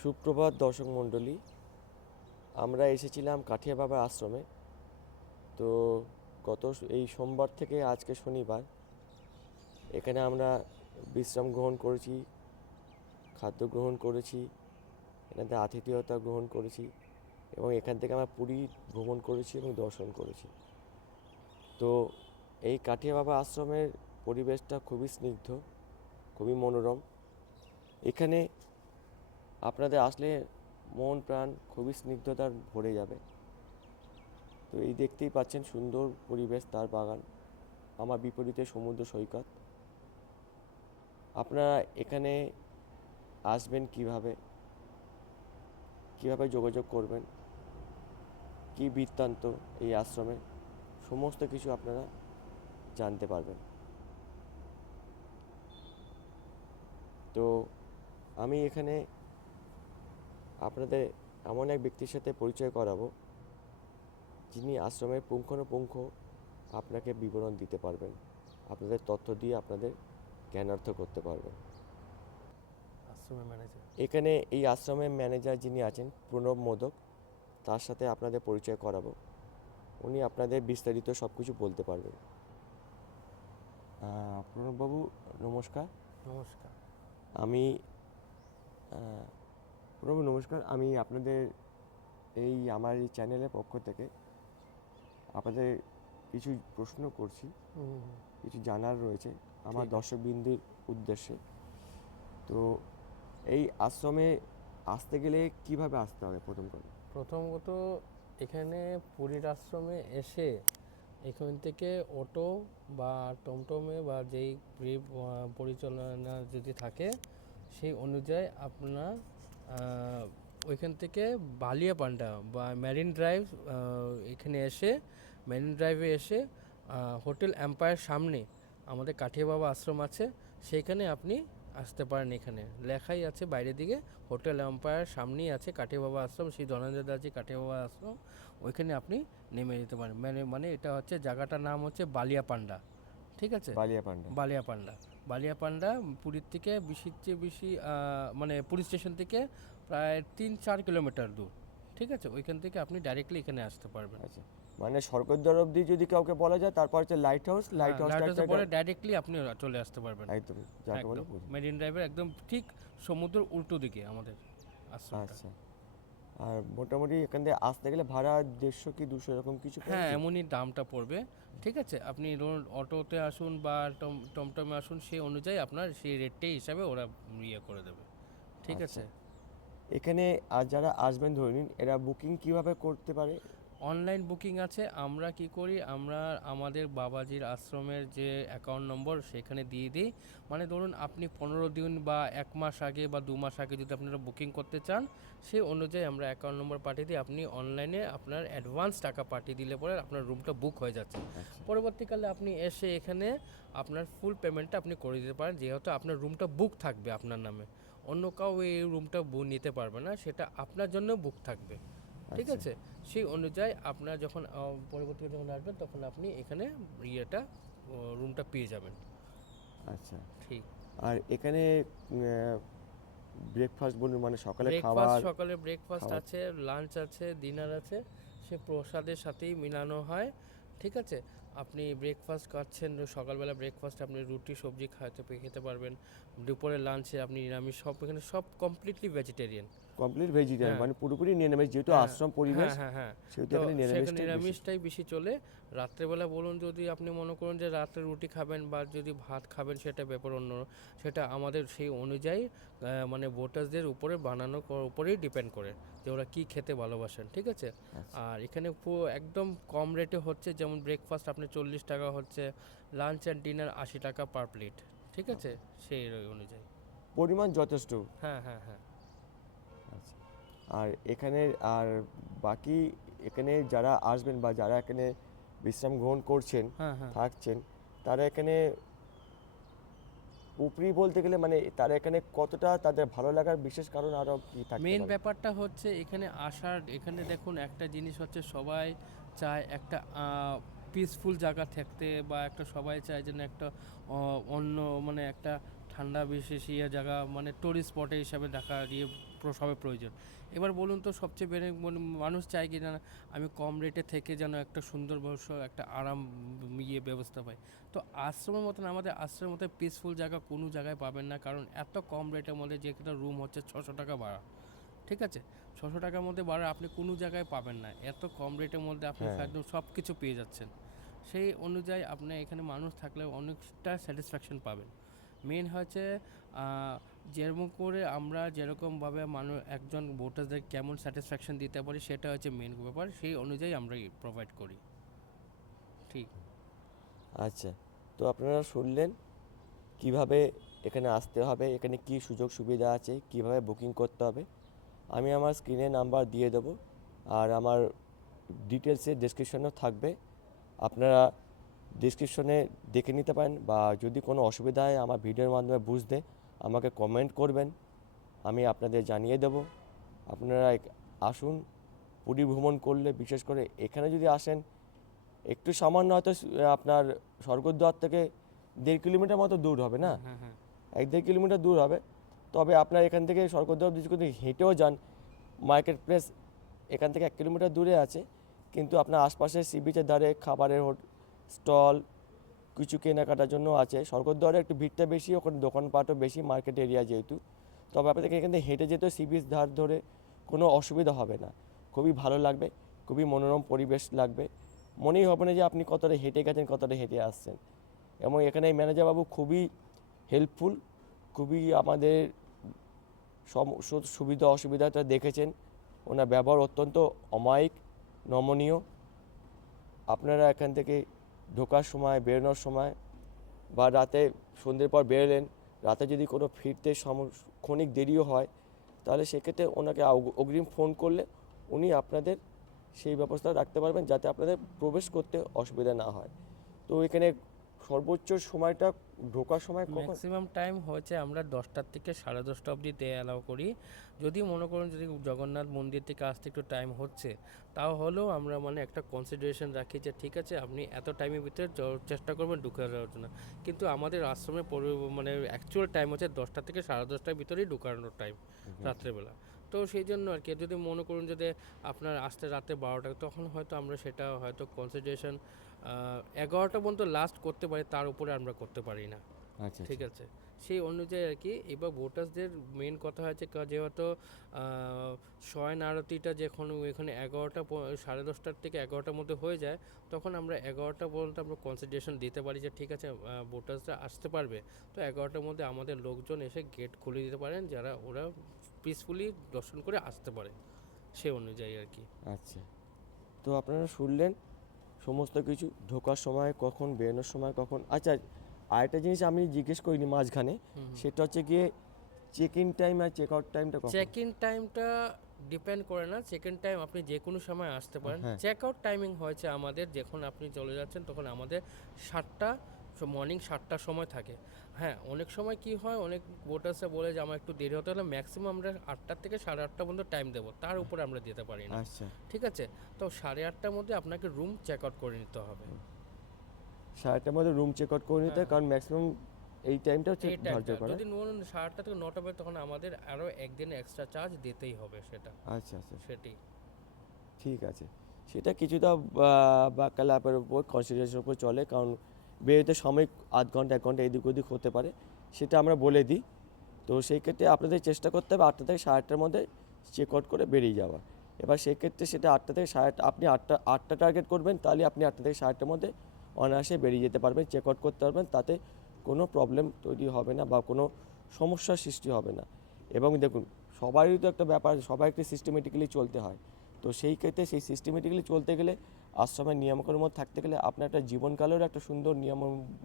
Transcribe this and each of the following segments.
সুপ্রভাত দর্শক মণ্ডলী, আমরা এসেছিলাম কাঠিয়া বাবার আশ্রমে। তো এই সোমবার থেকে আজকে শনিবার এখানে আমরা বিশ্রাম গ্রহণ করেছি, খাদ্য গ্রহণ করেছি, এখানে আতিথেয়তা গ্রহণ করেছি এবং এখান থেকে আমরা পুরী ভ্রমণ করেছি এবং দর্শন করেছি। তো এই কাঠিয়া বাবা আশ্রমের পরিবেশটা খুবই স্নিগ্ধ, খুবই মনোরম। এখানে আপনাদের আসলে মন প্রাণ খুবই স্নিগ্ধতার ভরে যাবে। তো এই দেখতেই পাচ্ছেন সুন্দর পরিবেশ, তার বাগান, আমার বিপরীতে সমুদ্র সৈকত। আপনারা এখানে আসবেন কিভাবে যোগাযোগ করবেন, কি বৃত্তান্ত এই আশ্রমে, সমস্ত কিছু আপনারা জানতে পারবেন। তো আমি এখানে আপনাদের এমন এক ব্যক্তির সাথে পরিচয় করাবো যিনি আশ্রমের পুঙ্খানুপুঙ্খ আপনাকে বিবরণ দিতে পারবেন, আপনাদের তথ্য দিয়ে আপনাদের জ্ঞানার্থ করতে পারবেন। আশ্রমের ম্যানেজার এখানে এই আশ্রমের ম্যানেজার যিনি আছেন প্রণব মোদক, তার সাথে আপনাদের পরিচয় করাবো। উনি আপনাদের বিস্তারিত সব কিছু বলতে পারবেন। প্রণববাবু নমস্কার। নমস্কার। আমি প্রণব নমস্কার, আমি আপনাদের আমার এই চ্যানেলের পক্ষ থেকে আপনাদের কিছু প্রশ্ন করছি, কিছু জানার রয়েছে আমার দর্শকবৃন্দের উদ্দেশ্যে। তো এই আশ্রমে আসতে গেলে কিভাবে আসতে হবে? প্রথমত এখানে পুরীর আশ্রমে এসে এখান থেকে অটো বা টমটমে বা যেই পরিচালনা যদি থাকে সেই অনুযায়ী আপনার ওইখান থেকে বালিয়াপান্ডা বা মেরিন ড্রাইভ মেরিন ড্রাইভে এসে হোটেল এম্পায়ার সামনে আমাদের কাঠিয়া বাবা আশ্রম আছে, সেইখানে আপনি আসতে পারেন। এখানে লেখাই আছে বাইরের দিকে, হোটেল এম্পায়ার সামনেই আছে কাঠিয়া বাবা আশ্রম, সেই ধনঞ্জয় দাসজি কাঠিয়া বাবা আশ্রম। ওইখানে আপনি নেমে যেতে পারেন। মানে এটা হচ্ছে জায়গাটার নাম হচ্ছে বালিয়াপান্ডা। ঠিক আছে, বালিয়াপান্ডা পুরীর থেকে বেশি মানে পুরী স্টেশন থেকে প্রায় 3-4 কিলোমিটার দূর। ঠিক আছে, ওইখান থেকে আপনি ডাইরেক্টলি এখানে আসতে পারবেন। আচ্ছা, মানে স্বর্গদ্বার অবধি যদি কাউকে বলা যায়, তারপর হচ্ছে লাইট হাউসের পরে ডাইরেক্টলি আপনি চলে আসতে পারবেন। একদম যাকে বলে মেরিন ড্রাইভের একদম ঠিক সমুদ্রের উল্টো দিকে আমাদের আশ্রমটা। আচ্ছা, আর মোটামুটি এখান থেকে আসতে গেলে ভাড়া 150 কি 200 এরকম কিছু পড়বে? হ্যাঁ, এমনই দামটা পড়বে। ঠিক আছে, আপনি ধরুন অটোতে আসুন বা টমটমে আসুন, সেই অনুযায়ী আপনার সেই রেটটাই হিসাবে ওরা করে দেবে। ঠিক আচ্ছা, আছে। এখানে যারা আসবেন ধরে নিন, এরা বুকিং কিভাবে করতে পারে? অনলাইন বুকিং আছে। আমরা কি করি, আমরা আমাদের বাবাজির আশ্রমের যে অ্যাকাউন্ট নম্বর সেখানে দিয়ে দিই। মানে ধরুন আপনি 15 দিন বা 1 মাস আগে বা 2 মাস আগে যদি আপনারা বুকিং করতে চান, সেই অনুযায়ী আমরা অ্যাকাউন্ট নম্বর পাঠিয়ে দিই। আপনি অনলাইনে আপনার অ্যাডভান্স টাকা পাঠিয়ে দিলে পরে আপনার রুমটা বুক হয়ে যাচ্ছে। পরবর্তীকালে আপনি এসে এখানে আপনার ফুল পেমেন্টটা আপনি করে দিতে পারেন, যেহেতু আপনার রুমটা বুক থাকবে আপনার নামে। অন্য কাউ এই রুমটা নিতে পারবে না, সেটা আপনার জন্য বুক থাকবে। ঠিক আছে, সেই অনুযায়ী আপনার যখন পরবর্তীতে যখন আসবেন তখন আপনি এখানে রুমটা পেয়ে যাবেন। আচ্ছা, ঠিক। আর এখানে ব্রেকফাস্ট বলুন, মানে সকালে খাবার, সকালে ব্রেকফাস্ট আছে, লাঞ্চ আছে, ডিনার আছে, সে প্রসাদের সাথেই মিলানো হয়। ঠিক আছে, আপনি ব্রেকফাস্ট খাচ্ছেন, সকালবেলা ব্রেকফাস্ট আপনি রুটি সবজি খেতে পারবেন। দুপুরে লাঞ্চে আপনি নিরামিষ, সব এখানে সব কমপ্লিটলি ভেজিটেরিয়ান। মানে পুরোপুরি নিরামিষ, যেহেতু আশ্রম পরিবেশ, সেহেতু এখানে নিরামিষটাই বেশি চলে। রাত্রেবেলা বলুন, যদি আপনি মনে করুন যে রাত্রে রুটি খাবেন বা যদি ভাত খাবেন, সেটা ব্যাপার অন্য, সেটা আমাদের সেই অনুযায়ী মানে ভোটারদের উপরে বানানোর উপরেই ডিপেন্ড করে যে ওরা কী খেতে ভালোবাসেন। ঠিক আছে, আর এখানে একদম কম রেটে হচ্ছে, যেমন ব্রেকফাস্ট আপনি 40 টাকা হচ্ছে, লাঞ্চ অ্যান্ড ডিনার 80 টাকা পার প্লেট। ঠিক আছে, সেই অনুযায়ী পরিমাণ যথেষ্ট। হ্যাঁ হ্যাঁ হ্যাঁ। আচ্ছা, আর এখানে বাকি এখানে যারা আসবেন বা যারা এখানে বিশ্রাম গ্রহণ করছেন, থাকছেন, তারা এখানে উপরি বলতে গেলে মানে তারা এখানে কতটা তাদের ভালো লাগার বিশেষ কারণ আরও কি থাকতে মেন পারে? ব্যাপারটা হচ্ছে এখানে আসার, এখানে দেখুন একটা জিনিস হচ্ছে, সবাই চায় একটা পিসফুল জায়গা থাকতে, বা একটা সবাই চায় যেন একটা অন্য মানে একটা ঠান্ডা বিশেষ জায়গা মানে টুরিস্ট স্পটে হিসাবে দেখা সবে প্রয়োজন। এবার বলুন তো সবচেয়ে মানুষ চায় কি না আমি কম রেটে থেকে যেন একটা সুন্দর একটা আরাম ব্যবস্থা পাই। তো আশ্রমের মতন আমাদের আশ্রমের মতো পিসফুল জায়গা কোনো জায়গায় পাবেন না, কারণ এত কম রেটের মধ্যে যে একটা রুম হচ্ছে 600 টাকা ভাড়া। ঠিক আছে, 600 টাকার মধ্যে ভাড়া আপনি কোনো জায়গায় পাবেন না, এত কম রেটের মধ্যে আপনি হ্যাঁ। একদম সব কিছু পেয়ে যাচ্ছেন। সেই অনুযায়ী আপনি এখানে মানুষ থাকলে অনেকটা স্যাটিসফ্যাকশন পাবেন। মেন হচ্ছে যেরকম করে আমরা যেরকমভাবে একজন ভোটারদের কেমন স্যাটিসফ্যাকশন দিতে পারি সেটা হচ্ছে মেন ব্যাপার, সেই অনুযায়ী আমরা প্রোভাইড করি। ঠিক। আচ্ছা, তো আপনারা শুনলেন কিভাবে এখানে আসতে হবে, এখানে কি সুযোগ সুবিধা আছে, কিভাবে বুকিং করতে হবে। আমি আমার স্ক্রিনে নাম্বার দিয়ে দেবো, আর আমার ডিটেলসে ডেসক্রিপশনেও থাকবে, আপনারা ডেসক্রিপশনে দেখে নিতে পারেন, বা যদি কোনো অসুবিধা হয় আমার ভিডিওর মাধ্যমে বুঝতে আমাকে কমেন্ট করবেন, আমি আপনাদের জানিয়ে দেব। আপনারা আসুন, পুরী ভ্রমণ করলে বিশেষ করে এখানে যদি আসেন, একটু সামান্য হয়তো আপনার স্বর্গদ্বার থেকে 1.5 কিলোমিটার মতো দূর হবে না, হ্যাঁ হ্যাঁ 1-1.5 কিলোমিটার দূর হবে। তবে আপনার এখান থেকে স্বর্গদ্বার যদি হেঁটেও যান, মার্কেট প্লেস এখান থেকে 1 কিলোমিটার দূরে আছে, কিন্তু আপনার আশপাশে সি বিচের ধারে খাবারের স্টল কিছু কেনাকাটার জন্য আছে। স্বর্গদ্বারে একটু ভিড়টা বেশি, ওখানে দোকানপাটও বেশি, মার্কেট এরিয়া যেহেতু। তবে আপনাদেরকে এখান থেকে হেঁটে যেতেও সি বিচ ধার ধরে কোনো অসুবিধা হবে না, খুবই ভালো লাগবে, খুবই মনোরম পরিবেশ লাগবে, মনেই হবে না যে আপনি কতটা হেঁটে গেছেন, কতটা হেঁটে আসছেন। এবং এখানে ম্যানেজার বাবু খুবই হেল্পফুল, খুবই আমাদের সুবিধা অসুবিধাটা দেখেছেন, ওনার ব্যবহার অত্যন্ত অমায়িক, নমনীয়। আপনারা এখান থেকে ঢোকার সময়, বেরোনোর সময়, বা রাতে সন্ধ্যের পর বেরোলেন, রাতে যদি কোনো ফিরতে ক্ষণিক দেরিও হয়, তাহলে সেক্ষেত্রে ওনাকে অগ্রিম ফোন করলে উনি আপনাদের সেই ব্যবস্থা রাখতে পারবেন, যাতে আপনাদের প্রবেশ করতে অসুবিধা না হয়। তো এখানে সর্বোচ্চ সময়টা ঢোকার সময় কখন? ম্যাক্সিমাম টাইম হচ্ছে আমরা 10টার থেকে 10:30 অবধি অ্যালাউ করি। যদি মনে করুন যদি জগন্নাথ মন্দির থেকে আসতে একটু টাইম হচ্ছে, তাও হলেও আমরা মানে একটা কনসিডারেশন রাখি যে ঠিক আছে আপনি এত টাইমের ভিতরে চেষ্টা করবেন ঢুকে যাওয়ার জন্য। কিন্তু আমাদের আশ্রমে মানে অ্যাকচুয়াল টাইম হচ্ছে 10টা থেকে 10:30টার ভিতরেই ঢুকানোর টাইম রাত্রেবেলা। তো সেই জন্য আর কি, যদি মনে করুন যদি আপনার আসতে রাতে 12টা, তখন হয়তো আমরা সেটা হয়তো কনসিডারেশন 11টা পর্যন্ত লাস্ট করতে পারি, তার উপরে আমরা করতে পারি না। আচ্ছা, ঠিক আছে, সেই অনুযায়ী আর কি। এবার ভোটার্সদের মেন কথা হচ্ছে যেহেতু শয়ন আরতিটা যখন এখানে 10:30 থেকে 11টার মধ্যে হয়ে যায়, তখন আমরা 11টা পর্যন্ত আমরা কনসিডারেশন দিতে পারি যে ঠিক আছে ভোটার্সরা আসতে পারবে, তো 11টার মধ্যে আমাদের লোকজন এসে গেট খুলে দিতে পারেন, যারা ওরা পিসফুলি দর্শন করে আসতে পারে, সে অনুযায়ী আর কি। আচ্ছা, তো আপনারা শুনলেন সমস্ত কিছু, ঢোকার সময় কখন, বেরোনোর সময় কখন। আচ্ছা, আরেকটা জিনিস আমি জিজ্ঞেস করিনি মাঝখানে, সেটা হচ্ছে গিয়ে চেক ইন টাইম আর চেক আউট টাইমটা কখন? চেক ইন টাইমটা ডিপেন্ড করে না, চেক ইন টাইম আপনি যে কোনো সময় আসতে পারেন। হ্যাঁ। চেক আউট টাইমিং হয়েছে আমাদের যখন আপনি চলে যাচ্ছেন তখন আমাদের 7টা, মর্নিং 7টার সময় থাকে। হ্যাঁ, অনেক সময় কি হয়, অনেক ভোটার্সরা বলে যে আমার একটু দেরি হতে হলে ম্যাক্সিমাম আমরা 8টা থেকে 8:30 পর্যন্ত টাইম দেবো, তার উপরে আমরা দিতে পারি না। আচ্ছা, ঠিক আছে, তো 8:30টার মধ্যে আপনাকে রুম চেক আউট করে নিতে হবে। 7টার মধ্যে রুম চেক আউট করে নিতে হয়, কারণ ম্যাক্সিমাম এই টাইমটা হচ্ছে এই ধার্য টাইমটা করা। যদি ধরুন 8:30 থেকে 9টা বাজে, তখন আমাদের আরও একদিন এক্সট্রা চার্জ দিতেই হবে সেটা। আচ্ছা, আচ্ছা, সেটি ঠিক আছে। সেটা কিছুটা বাক্যাল অ্যাপের উপর কনসিডারেশনের উপর চলে, কারণ বেরোতে সময় আধ ঘন্টা 1 ঘন্টা এদিক ওদিক হতে পারে, সেটা আমরা বলে দিই। তো সেই ক্ষেত্রে আপনাদের চেষ্টা করতে হবে 8টা থেকে 8:30টার মধ্যে চেক আউট করে বেরিয়ে যাওয়া। এবার সেক্ষেত্রে সেটা 8টা থেকে 8:30, আপনি 8টা টার্গেট করবেন, তাহলে আপনি 8টা থেকে 8:30টার মধ্যে অনায়াসে বেরিয়ে যেতে পারবেন, চেক আউট করতে পারবেন, তাতে কোনো প্রবলেম তৈরি হবে না বা কোনো সমস্যার সৃষ্টি হবে না। এবং দেখুন, সবারই তো একটা ব্যাপার, সবাই একটু সিস্টেমেটিক্যালি চলতে হয়। তো সেই ক্ষেত্রে সেই সিস্টেমেটিক্যালি চলতে গেলে, আশ্রমের নিয়মকানুনের মধ্যে থাকতে গেলে, আপনার একটা জীবনকালের একটা সুন্দর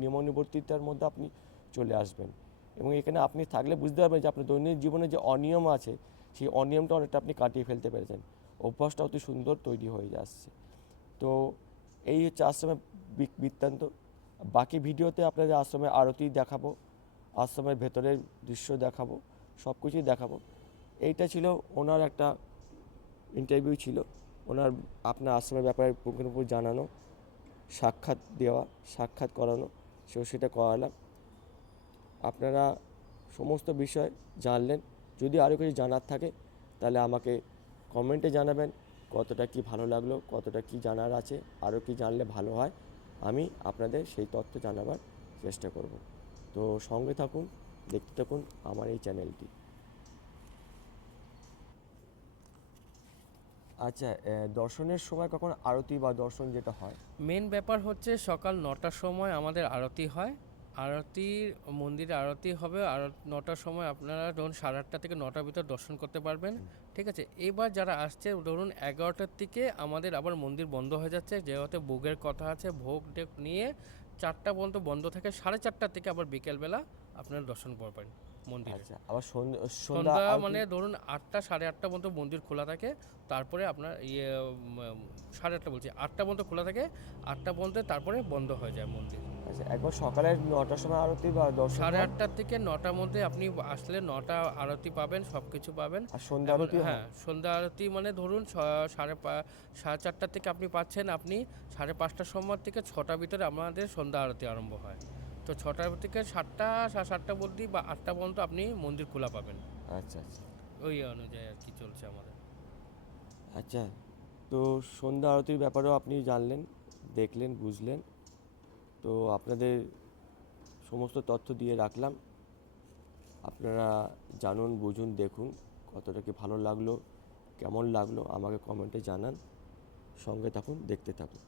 নিয়মানুবর্তিতার মধ্যে আপনি চলে আসবেন। এবং এখানে আপনি থাকলে বুঝতে পারবেন যে আপনার দৈনন্দিন জীবনে যে অনিয়ম আছে, সেই অনিয়মটা অনেকটা আপনি কাটিয়ে ফেলতে পেরেছেন, অভ্যাসটা অতি সুন্দর তৈরি হয়ে যাচ্ছে। তো এই হচ্ছে আশ্রমের বৃত্তান্ত। বাকি ভিডিওতে আপনাদের আশ্রমের আরতি দেখাবো, আশ্রমের ভেতরের দৃশ্য দেখাবো, সব কিছুই দেখাবো। এইটা ছিল ওনার একটা ইন্টারভিউ ছিল, ওনার আপনার আশ্রমের ব্যাপারে পুঙ্খানুপুঙ্খ জানানো, সাক্ষাৎ দেওয়া, সাক্ষাৎ করানো, সেটা করালাম। আপনারা সমস্ত বিষয় জানলেন। যদি আরও কিছু জানার থাকে তাহলে আমাকে কমেন্টে জানাবেন কতটা কি ভালো লাগলো, কতটা কি জানার আছে, আরও কি জানলে ভালো হয়। আমি আপনাদের সেই তথ্য জানাবার চেষ্টা করব। তো সঙ্গে থাকুন, দেখতে থাকুন আমার এই চ্যানেলটি। আচ্ছা, দর্শনের সময় কখন আরতি বা দর্শন যেটা হয়? মেন ব্যাপার হচ্ছে সকাল 9টার সময় আমাদের আরতি হয়। আরতির মন্দিরে আরতি হবে আর 9টার সময় আপনারা ধরুন 8:30 থেকে 9টার ভিতর দর্শন করতে পারবেন। ঠিক আছে, এবার যারা আসছে ধরুন 11টার দিকে আমাদের আবার মন্দির বন্ধ হয়ে যাচ্ছে, যেহেতু ভোগের কথা আছে, ভোগ টেক নিয়ে 4টা পর্যন্ত বন্ধ থাকে। 4:30 থেকে আবার বিকেলবেলা আপনারা দর্শন করবেন মন্দিরে। আচ্ছা, আবার সন্ধ্যা সন্ধ্যা সন্ধ্যা আরতি? মানে ধরুন 8টা 8:30 পর্যন্ত মন্দির খোলা থাকে। তারপরে আপনার 8:30 বলছি, 8টা পর্যন্ত খোলা থাকে। 8টা পর্যন্ত তারপরে বন্ধ হয়ে যায় মন্দির। আচ্ছা, একবার সকালে 9টার সময় আরতি বা দর্শন হয়, 8:30 থেকে 9টার মধ্যে আপনি আসলে 9টা আরতি পাবেন, সব কিছু পাবেন। আর সন্ধ্যা এখন আরতি হয়? হ্যাঁ, সন্ধ্যা আরতি মানে ধরুন 4:30 থেকে আপনি পাচ্ছেন, আপনি 5:30টার সময় থেকে 6টার ভিতরে আমাদের সন্ধ্যা আরতি আরম্ভ হয়। তো 6টার থেকে 7টা 7:30 অবধি বা 8টা পর্যন্ত আপনি মন্দির খোলা পাবেন। আচ্ছা আচ্ছা ওই অনুযায়ী আর কি চলছে আমাদের। আচ্ছা, তো সন্ধ্যা আরতির ব্যাপারেও আপনি জানলেন, দেখলেন, বুঝলেন। তো আপনাদের সমস্ত তথ্য দিয়ে রাখলাম। আপনারা জানুন, বুঝুন, দেখুন কতটা কি ভালো লাগলো, কেমন লাগলো আমাকে কমেন্টে জানান। সঙ্গে থাকুন, দেখতে থাকুন।